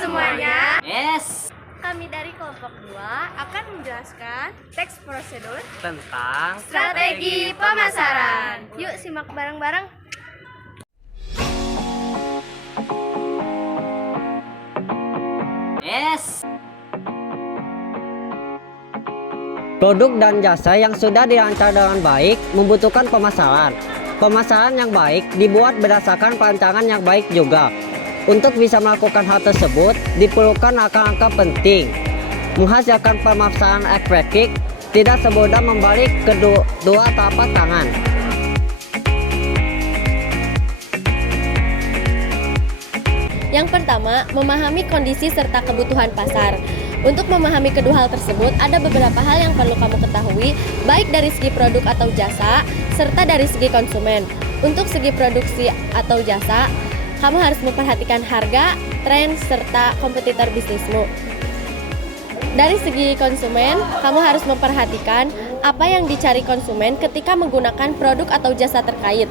semuanya. Yes. Kami dari kelompok 2 akan menjelaskan teks prosedur Tentang strategi pemasaran. Yuk simak bareng-bareng. yes. Produk dan jasa yang sudah dirancang dengan baik membutuhkan pemasaran. Pemasaran yang baik dibuat berdasarkan perancangan yang baik juga. Untuk bisa melakukan hal tersebut, diperlukan langkah-langkah penting. Menghasilkan pemasaran efektif tidak semudah membalik kedua telapak tangan. Yang pertama, memahami kondisi serta kebutuhan pasar. Untuk memahami kedua hal tersebut, ada beberapa hal yang perlu kamu ketahui, baik dari segi produk atau jasa, serta dari segi konsumen. Untuk segi produksi atau jasa, kamu harus memperhatikan harga, tren, serta kompetitor bisnismu. Dari segi konsumen, kamu harus memperhatikan apa yang dicari konsumen ketika menggunakan produk atau jasa terkait.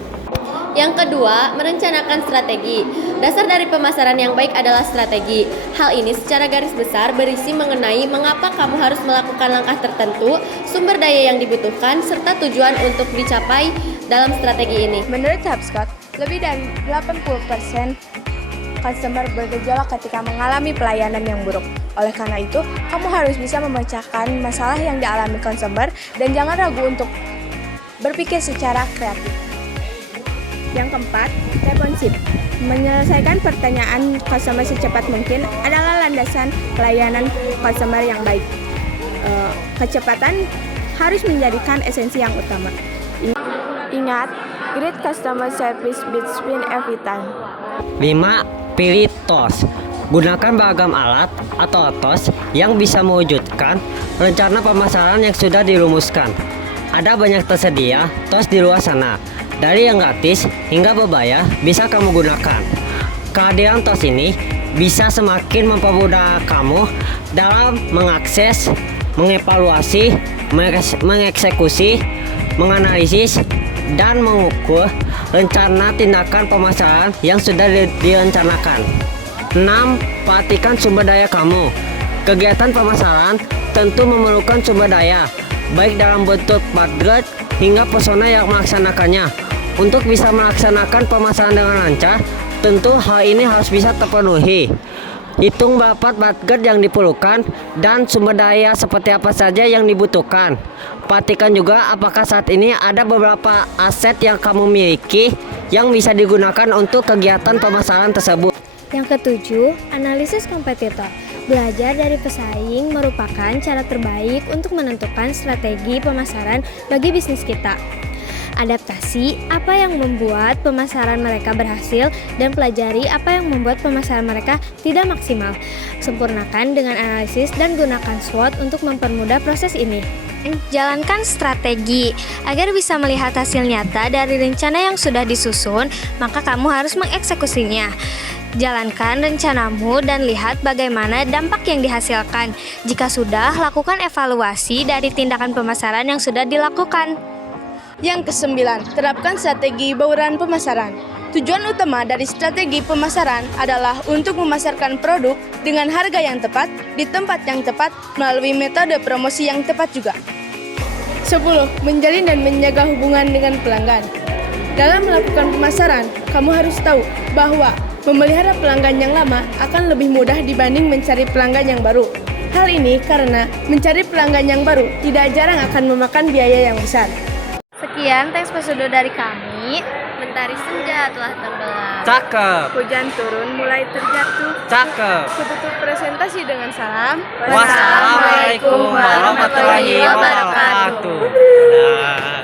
Yang kedua, merencanakan strategi. Dasar dari pemasaran yang baik adalah strategi. Hal ini secara garis besar berisi mengenai mengapa kamu harus melakukan langkah tertentu, sumber daya yang dibutuhkan, serta tujuan untuk dicapai dalam strategi ini. Menurut HubSpot, lebih dari 80% customer bergejolak ketika mengalami pelayanan yang buruk. Oleh karena itu, kamu harus bisa memecahkan masalah yang dialami consumer dan jangan ragu untuk berpikir secara kreatif. Yang keempat, responsive. Menyelesaikan pertanyaan customer secepat mungkin adalah landasan pelayanan customer yang baik. Kecepatan harus menjadikan esensi yang utama. Ingat, great customer service beats win every time. 5. Pilih TOS. Gunakan beragam alat atau TOS yang bisa mewujudkan rencana pemasaran yang sudah dirumuskan. Ada banyak tersedia TOS di luar sana. Dari yang gratis hingga berbayar bisa kamu gunakan. Kehadiran TOS ini bisa semakin mempermudah kamu dalam mengakses, mengevaluasi, mengeksekusi, menganalisis, dan mengukur rencana tindakan pemasaran yang sudah direncanakan. 6. Perhatikan sumber daya kamu. Kegiatan pemasaran tentu memerlukan sumber daya, baik dalam bentuk budget hingga persona yang melaksanakannya. Untuk bisa melaksanakan pemasaran dengan lancar, tentu hal ini harus bisa terpenuhi. Hitung berapa budget yang diperlukan dan sumber daya seperti apa saja yang dibutuhkan. Perhatikan juga apakah saat ini ada beberapa aset yang kamu miliki yang bisa digunakan untuk kegiatan pemasaran tersebut. Yang ketujuh, analisis kompetitor. Belajar dari pesaing merupakan cara terbaik untuk menentukan strategi pemasaran bagi bisnis kita. Adaptasi apa yang membuat pemasaran mereka berhasil dan pelajari apa yang membuat pemasaran mereka tidak maksimal. Sempurnakan dengan analisis dan gunakan SWOT untuk mempermudah proses ini. Jalankan strategi. Agar bisa melihat hasil nyata dari rencana yang sudah disusun, maka kamu harus mengeksekusinya. Jalankan rencanamu dan lihat bagaimana dampak yang dihasilkan. Jika sudah, lakukan evaluasi dari tindakan pemasaran yang sudah dilakukan. Yang kesembilan, terapkan strategi bauran pemasaran. Tujuan utama dari strategi pemasaran adalah untuk memasarkan produk dengan harga yang tepat, di tempat yang tepat, melalui metode promosi yang tepat juga. 10. Menjalin dan menjaga hubungan dengan pelanggan. Dalam melakukan pemasaran, kamu harus tahu bahwa memelihara pelanggan yang lama akan lebih mudah dibanding mencari pelanggan yang baru. Hal ini karena mencari pelanggan yang baru tidak jarang akan memakan biaya yang besar. Sekian teks prosedur dari kami. Mentari senja telah tenggelam. Cakep. Hujan turun mulai terjatuh. Cakep. Kututup presentasi dengan salam. Wassalamualaikum warahmatullahi wabarakatuh. Nah.